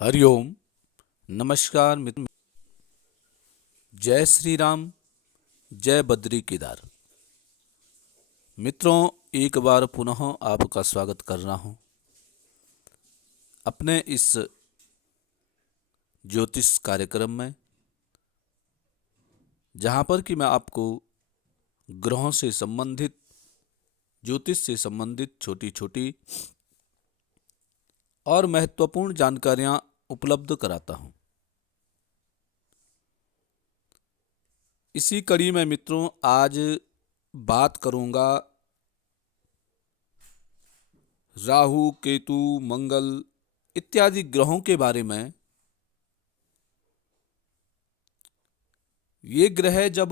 हरिओम। नमस्कार मित्र। जय श्री राम। जय बद्री केदार। मित्रों, एक बार पुनः आपका स्वागत कर रहा हूं अपने इस ज्योतिष कार्यक्रम में, जहां पर कि मैं आपको ग्रहों से संबंधित, ज्योतिष से संबंधित छोटी छोटी और महत्वपूर्ण जानकारियां उपलब्ध कराता हूं। इसी कड़ी में मित्रों आज बात करूंगा राहु, केतु, मंगल इत्यादि ग्रहों के बारे में। ये ग्रह जब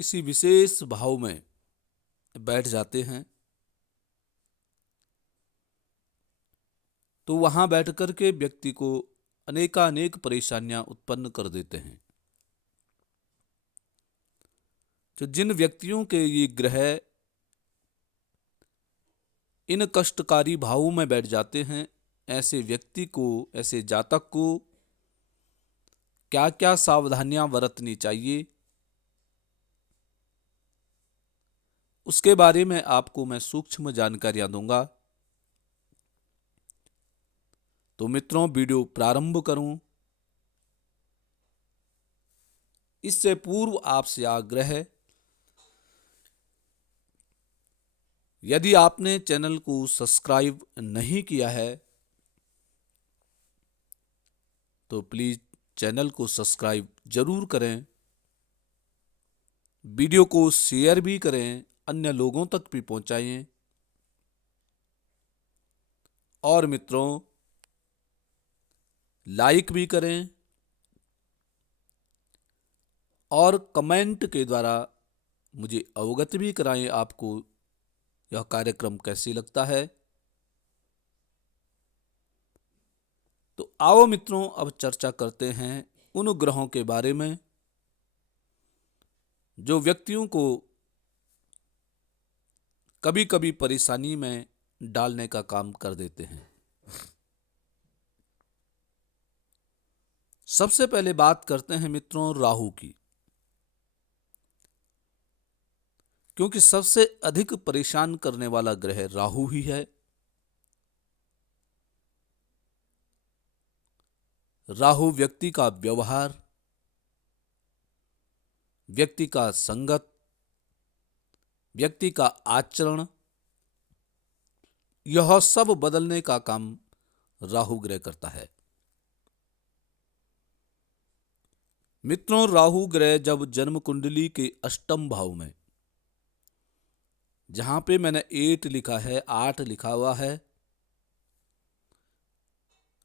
किसी विशेष भाव में बैठ जाते हैं तो वहां बैठकर के व्यक्ति को अनेकानेक परेशानियां उत्पन्न कर देते हैं। तो जिन व्यक्तियों के ये ग्रह इन कष्टकारी भावों में बैठ जाते हैं, ऐसे व्यक्ति को, ऐसे जातक को क्या क्या सावधानियां बरतनी चाहिए, उसके बारे में आपको मैं सूक्ष्म जानकारियां दूंगा। तो मित्रों, वीडियो प्रारंभ करूं इससे पूर्व आपसे आग्रह है, यदि आपने चैनल को सब्सक्राइब नहीं किया है तो प्लीज चैनल को सब्सक्राइब जरूर करें, वीडियो को शेयर भी करें, अन्य लोगों तक भी पहुंचाएं। और मित्रों, लाइक भी करें और कमेंट के द्वारा मुझे अवगत भी कराएं आपको यह कार्यक्रम कैसे लगता है। तो आओ मित्रों, अब चर्चा करते हैं उन ग्रहों के बारे में जो व्यक्तियों को कभी कभी परेशानी में डालने का काम कर देते हैं। सबसे पहले बात करते हैं मित्रों राहु की, क्योंकि सबसे अधिक परेशान करने वाला ग्रह राहु ही है। राहु व्यक्ति का व्यवहार, व्यक्ति का संगत, व्यक्ति का आचरण, यह सब बदलने का काम राहु ग्रह करता है। मित्रों, राहु ग्रह जब जन्म कुंडली के अष्टम भाव में, जहां पे मैंने 8 लिखा है, 8 लिखा हुआ है,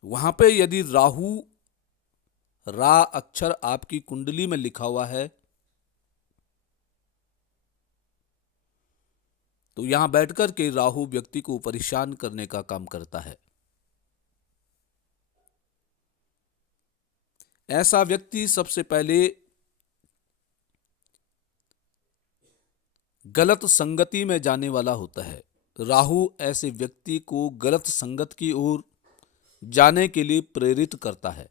वहां पे यदि राहु रा अक्षर आपकी कुंडली में लिखा हुआ है तो यहां बैठकर के राहु व्यक्ति को परेशान करने का काम करता है। ऐसा व्यक्ति सबसे पहले गलत संगति में जाने वाला होता है। राहु ऐसे व्यक्ति को गलत संगत की ओर जाने के लिए प्रेरित करता है।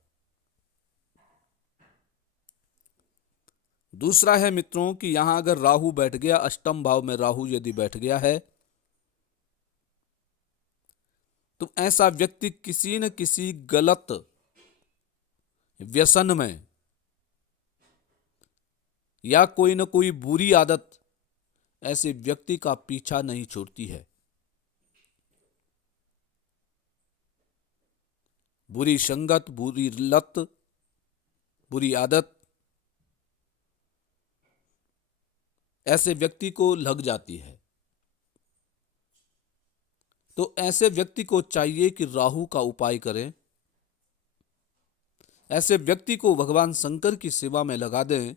दूसरा है मित्रों कि यहां अगर राहु बैठ गया, अष्टम भाव में राहु यदि बैठ गया है तो ऐसा व्यक्ति किसी न किसी गलत व्यसन में या कोई न कोई बुरी आदत ऐसे व्यक्ति का पीछा नहीं छोड़ती है। बुरी संगत, बुरी लत, बुरी आदत ऐसे व्यक्ति को लग जाती है। तो ऐसे व्यक्ति को चाहिए कि राहु का उपाय करें, ऐसे व्यक्ति को भगवान शंकर की सेवा में लगा दें।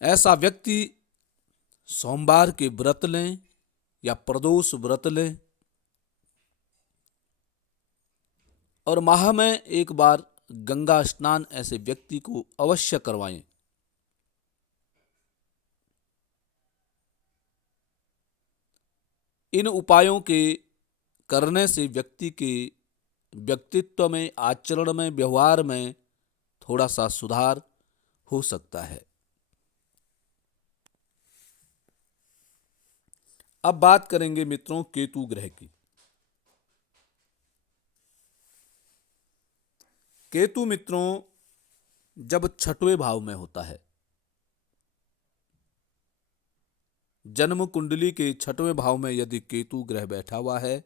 ऐसा व्यक्ति सोमवार के व्रत लें या प्रदोष व्रत लें और माह में एक बार गंगा स्नान ऐसे व्यक्ति को अवश्य करवाएं। इन उपायों के करने से व्यक्ति के व्यक्तित्व में, आचरण में, व्यवहार में थोड़ा सा सुधार हो सकता है। अब बात करेंगे मित्रों केतु ग्रह की। केतु मित्रों जब छठवें भाव में होता है, जन्म कुंडली के छठवें भाव में यदि केतु ग्रह बैठा हुआ है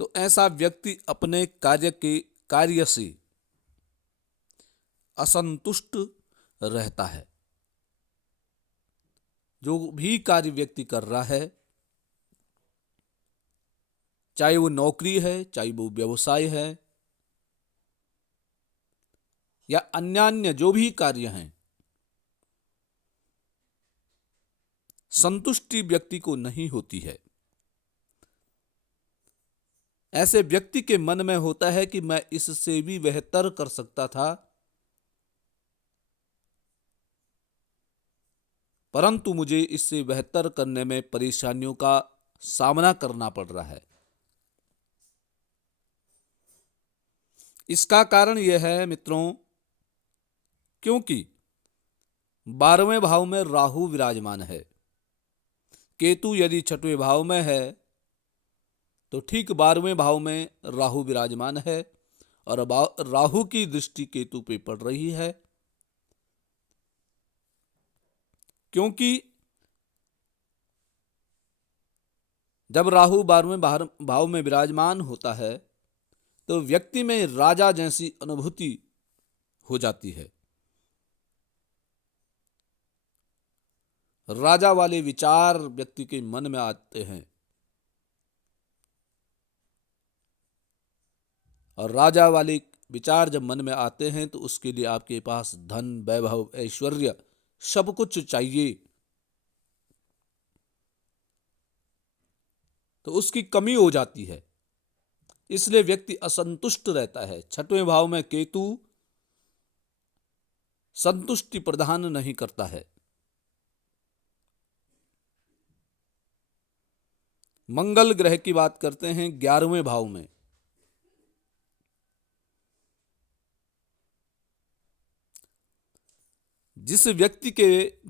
तो ऐसा व्यक्ति अपने कार्य से असंतुष्ट रहता है। जो भी कार्य व्यक्ति कर रहा है, चाहे वो नौकरी है, चाहे वो व्यवसाय है, या अन्य जो भी कार्य हैं, संतुष्टि व्यक्ति को नहीं होती है। ऐसे व्यक्ति के मन में होता है कि मैं इससे भी बेहतर कर सकता था, परंतु मुझे इससे बेहतर करने में परेशानियों का सामना करना पड़ रहा है। इसका कारण यह है मित्रों, क्योंकि 12वें भाव में राहु विराजमान है। केतु यदि छठवें भाव में है तो ठीक 12वें भाव में राहु विराजमान है और राहु की दृष्टि केतु पे पड़ रही है। क्योंकि जब राहु 12वें भाव में विराजमान होता है तो व्यक्ति में राजा जैसी अनुभूति हो जाती है। राजा वाले विचार व्यक्ति के मन में आते हैं और राजा वाले विचार जब मन में आते हैं तो उसके लिए आपके पास धन, वैभव, ऐश्वर्य सब कुछ चाहिए, तो उसकी कमी हो जाती है। इसलिए व्यक्ति असंतुष्ट रहता है। छठवें भाव में केतु संतुष्टि प्रदान नहीं करता है। मंगल ग्रह की बात करते हैं 11वें भाव में। जिस व्यक्ति के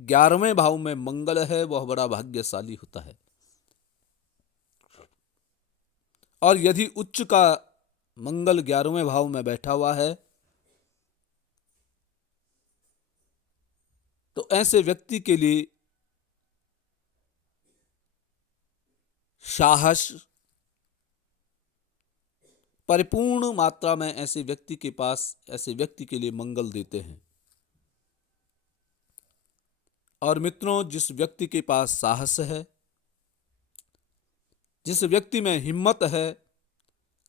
11वें भाव में मंगल है वह बड़ा भाग्यशाली होता है। और यदि उच्च का मंगल 11वें भाव में बैठा हुआ है तो ऐसे व्यक्ति के लिए साहस परिपूर्ण मात्रा में ऐसे व्यक्ति के लिए मंगल देते हैं। और मित्रों, जिस व्यक्ति के पास साहस है, जिस व्यक्ति में हिम्मत है,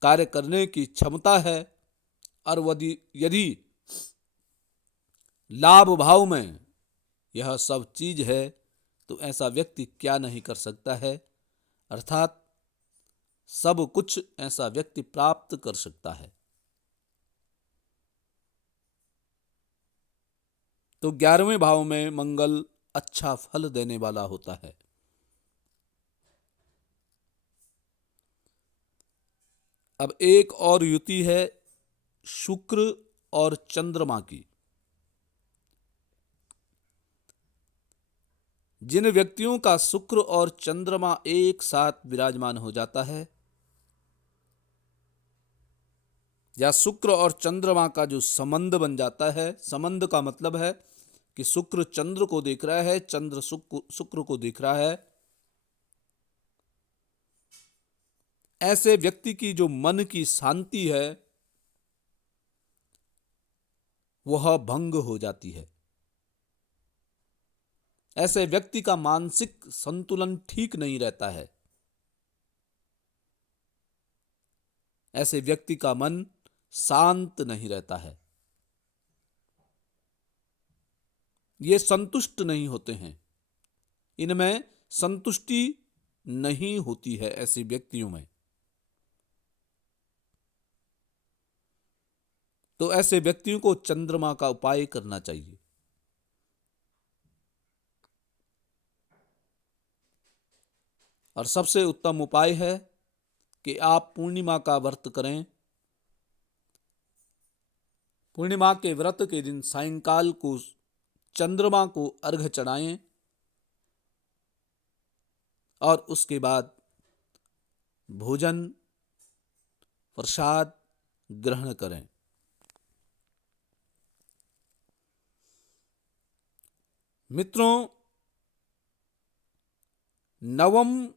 कार्य करने की क्षमता है, और यदि लाभ भाव में यह सब चीज है तो ऐसा व्यक्ति क्या नहीं कर सकता है, अर्थात सब कुछ ऐसा व्यक्ति प्राप्त कर सकता है। तो 11वें भाव में मंगल अच्छा फल देने वाला होता है। अब एक और युति है शुक्र और चंद्रमा की। जिन व्यक्तियों का शुक्र और चंद्रमा एक साथ विराजमान हो जाता है, या शुक्र और चंद्रमा का जो संबंध बन जाता है, संबंध का मतलब है कि शुक्र चंद्र को देख रहा है, चंद्र शुक्र को देख रहा है, ऐसे व्यक्ति की जो मन की शांति है वह भंग हो जाती है। ऐसे व्यक्ति का मानसिक संतुलन ठीक नहीं रहता है। ऐसे व्यक्ति का मन शांत नहीं रहता है। ये संतुष्ट नहीं होते हैं, इनमें संतुष्टि नहीं होती है ऐसे व्यक्तियों में। तो ऐसे व्यक्तियों को चंद्रमा का उपाय करना चाहिए। और सबसे उत्तम उपाय है कि आप पूर्णिमा का व्रत करें। पूर्णिमा के व्रत के दिन सायंकाल को चंद्रमा को अर्घ्य चढ़ाएं और उसके बाद भोजन प्रसाद ग्रहण करें। मित्रों, नवम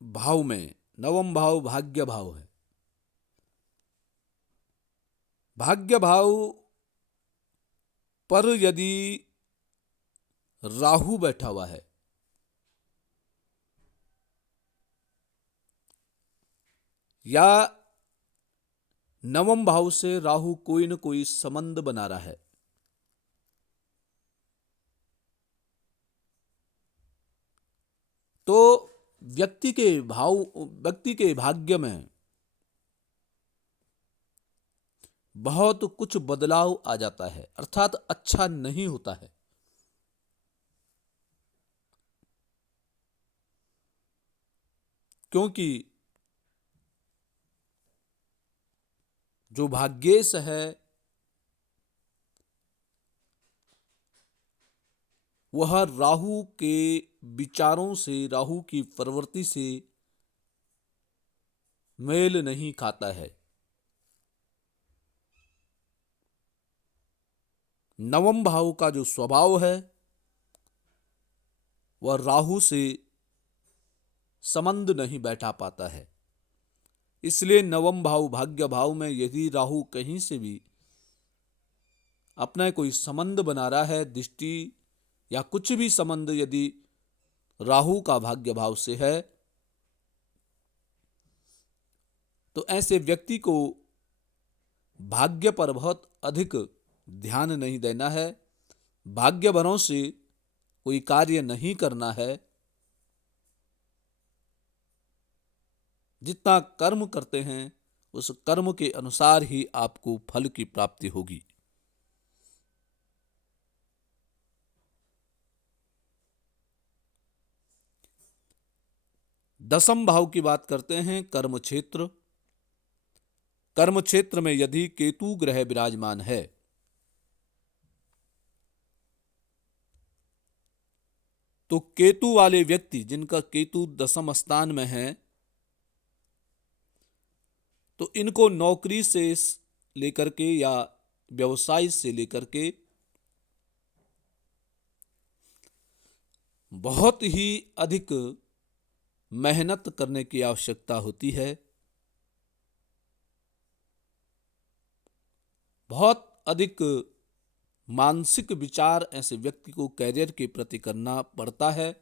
भाव में, नवम भाव भाग्य भाव है। भाग्य भाव पर यदि राहु बैठा हुआ है या नवम भाव से राहु कोई न कोई संबंध बना रहा है, तो व्यक्ति के भाग्य में बहुत कुछ बदलाव आ जाता है, अर्थात अच्छा नहीं होता है। क्योंकि जो भाग्येश है वह राहु के विचारों से, राहु की प्रवृत्ति से मेल नहीं खाता है। नवम भाव का जो स्वभाव है वह राहु से संबंध नहीं बैठा पाता है। इसलिए नवम भाव भाग्य भाव में यदि राहु कहीं से भी अपना कोई संबंध बना रहा है, दृष्टि या कुछ भी संबंध यदि राहु का भाग्य भाव से है, तो ऐसे व्यक्ति को भाग्य पर बहुत अधिक ध्यान नहीं देना है, भाग्य बलों से कोई कार्य नहीं करना है। जितना कर्म करते हैं उस कर्म के अनुसार ही आपको फल की प्राप्ति होगी। दसम भाव की बात करते हैं, कर्म क्षेत्र। कर्म क्षेत्र में यदि केतु ग्रह विराजमान है तो केतु वाले व्यक्ति, जिनका केतु दसम स्थान में है, तो इनको नौकरी से लेकर के या व्यवसाय से लेकर के बहुत ही अधिक मेहनत करने की आवश्यकता होती है। बहुत अधिक मानसिक विचार ऐसे व्यक्ति को कैरियर के प्रति करना पड़ता है।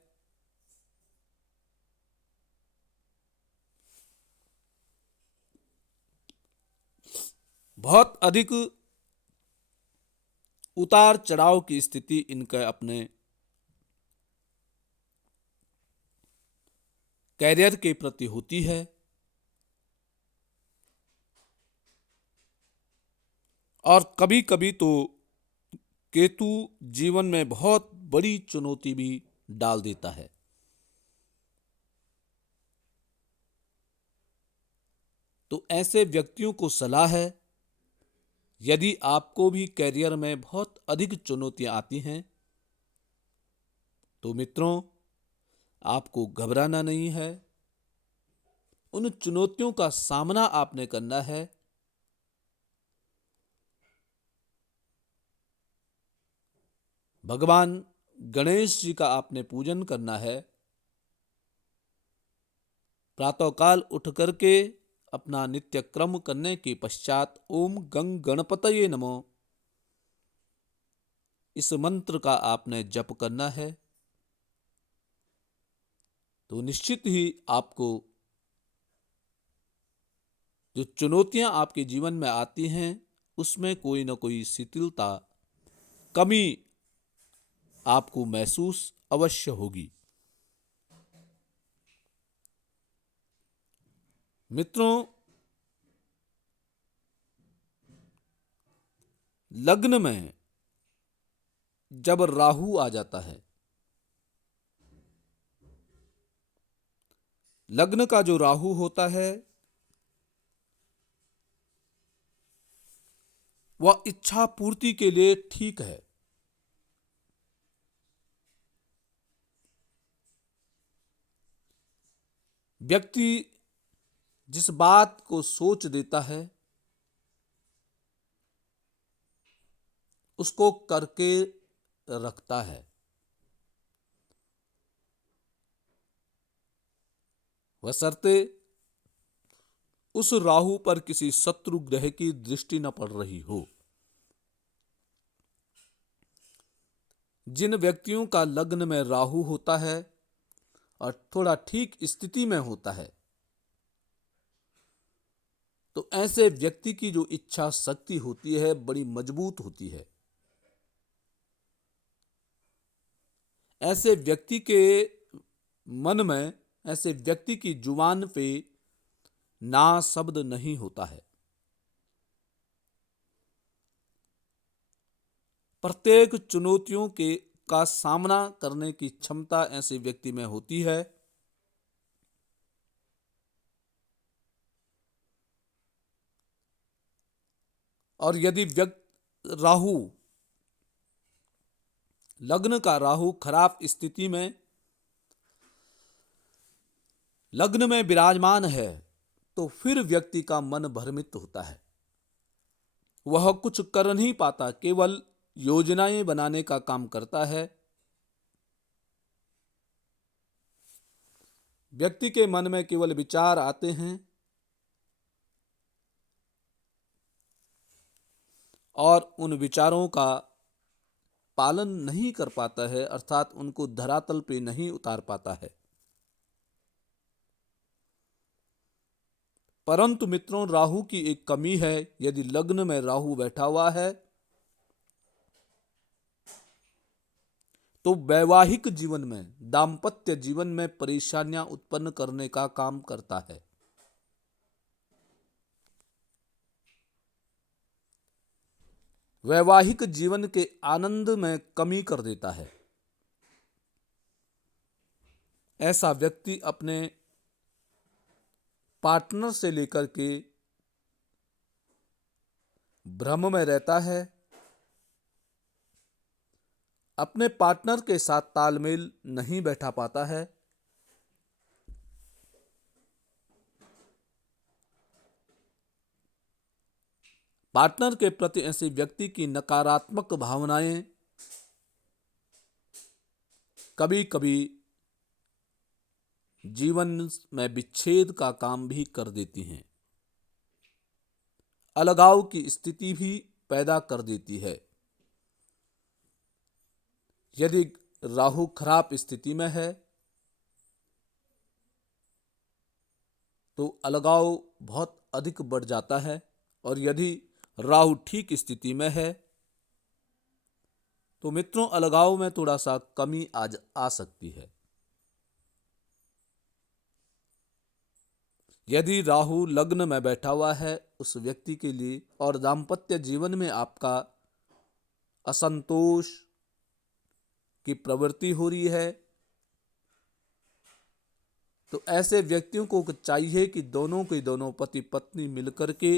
बहुत अधिक उतार चढ़ाव की स्थिति इनके अपने कैरियर के प्रति होती है। और कभी कभी तो केतु जीवन में बहुत बड़ी चुनौती भी डाल देता है। तो ऐसे व्यक्तियों को सलाह है, यदि आपको भी कैरियर में बहुत अधिक चुनौतियां आती हैं तो मित्रों, आपको घबराना नहीं है। उन चुनौतियों का सामना आपने करना है। भगवान गणेश जी का आपने पूजन करना है। प्रातःकाल उठ करके अपना नित्य क्रम करने के पश्चात ओम गंग गणपतये नमो इस मंत्र का आपने जप करना है। तो निश्चित ही आपको जो चुनौतियां आपके जीवन में आती हैं उसमें कोई ना कोई शिथिलता, कमी आपको महसूस अवश्य होगी। मित्रों, लग्न में जब राहु आ जाता है लग्न का जो राहु होता है वह इच्छा पूर्ति के लिए ठीक है। व्यक्ति जिस बात को सोच देता है उसको करके रखता है। बशर्ते उस राहु पर किसी शत्रु ग्रह की दृष्टि न पड़ रही हो। जिन व्यक्तियों का लग्न में राहु होता है और थोड़ा ठीक स्थिति में होता है तो ऐसे व्यक्ति की जो इच्छा शक्ति होती है बड़ी मजबूत होती है। ऐसे व्यक्ति के मन में, ऐसे व्यक्ति की जुबान पे ना शब्द नहीं होता है। प्रत्येक चुनौतियों के का सामना करने की क्षमता ऐसे व्यक्ति में होती है। और यदि राहु, लग्न का राहु खराब स्थिति में लग्न में विराजमान है तो फिर व्यक्ति का मन भ्रमित होता है। वह कुछ कर नहीं पाता, केवल योजनाएं बनाने का काम करता है। व्यक्ति के मन में केवल विचार आते हैं और उन विचारों का पालन नहीं कर पाता है, अर्थात उनको धरातल पे नहीं उतार पाता है। परंतु मित्रों, राहु की एक कमी है। यदि लग्न में राहु बैठा हुआ है तो वैवाहिक जीवन में, दाम्पत्य जीवन में परेशानियां उत्पन्न करने का काम करता है। वैवाहिक जीवन के आनंद में कमी कर देता है। ऐसा व्यक्ति अपने पार्टनर से लेकर के भ्रम में रहता है। अपने पार्टनर के साथ तालमेल नहीं बैठा पाता है। पार्टनर के प्रति ऐसे व्यक्ति की नकारात्मक भावनाएं कभी कभी जीवन में विच्छेद का काम भी कर देती हैं, अलगाव की स्थिति भी पैदा कर देती है। यदि राहु खराब स्थिति में है तो अलगाव बहुत अधिक बढ़ जाता है, और यदि राहु ठीक स्थिति में है तो मित्रों अलगाव में थोड़ा सा कमी आज आ सकती है। यदि राहु लग्न में बैठा हुआ है उस व्यक्ति के लिए और दाम्पत्य जीवन में आपका असंतोष की प्रवृत्ति हो रही है तो ऐसे व्यक्तियों को चाहिए कि दोनों पति पत्नी मिलकर के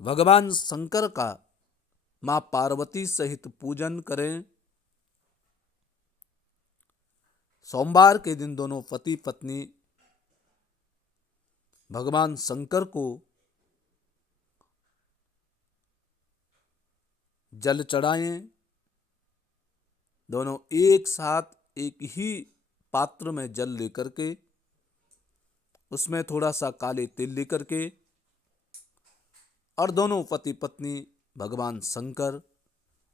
भगवान शंकर का मां पार्वती सहित पूजन करें। सोमवार के दिन दोनों पति पत्नी भगवान शंकर को जल चढ़ाएं। दोनों एक साथ एक ही पात्र में जल लेकर के उसमें थोड़ा सा काले तिल लेकर के और दोनों पति पत्नी भगवान शंकर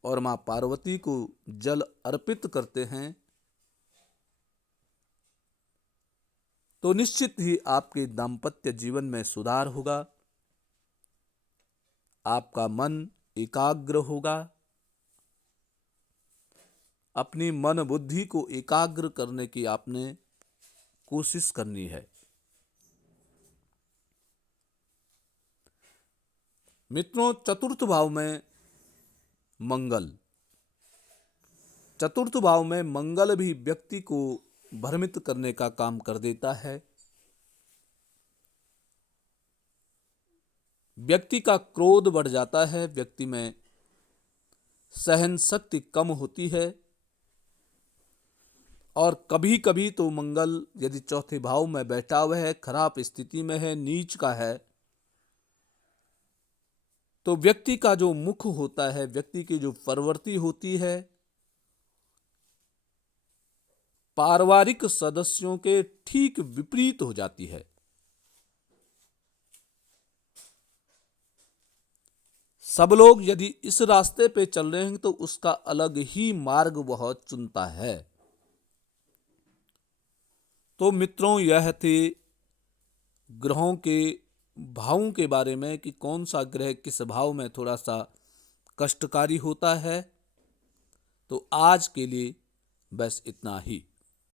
और मां पार्वती को जल अर्पित करते हैं तो निश्चित ही आपके दाम्पत्य जीवन में सुधार होगा। आपका मन एकाग्र होगा। अपनी मन बुद्धि को एकाग्र करने की आपने कोशिश करनी है। मित्रों, चतुर्थ भाव में मंगल, चतुर्थ भाव में मंगल भी व्यक्ति को भ्रमित करने का काम कर देता है। व्यक्ति का क्रोध बढ़ जाता है, व्यक्ति में सहन शक्ति कम होती है। और कभी कभी तो मंगल यदि चौथे भाव में बैठा हुआ है, खराब स्थिति में है, नीच का है, तो व्यक्ति का जो मुख होता है, व्यक्ति की जो प्रवृत्ति होती है, पारिवारिक सदस्यों के ठीक विपरीत हो जाती है। सब लोग यदि इस रास्ते पे चल रहे हैं तो उसका अलग ही मार्ग वह चुनता है। तो मित्रों, यह थे ग्रहों के भावों के बारे में कि कौन सा ग्रह किस भाव में थोड़ा सा कष्टकारी होता है। तो आज के लिए बस इतना ही।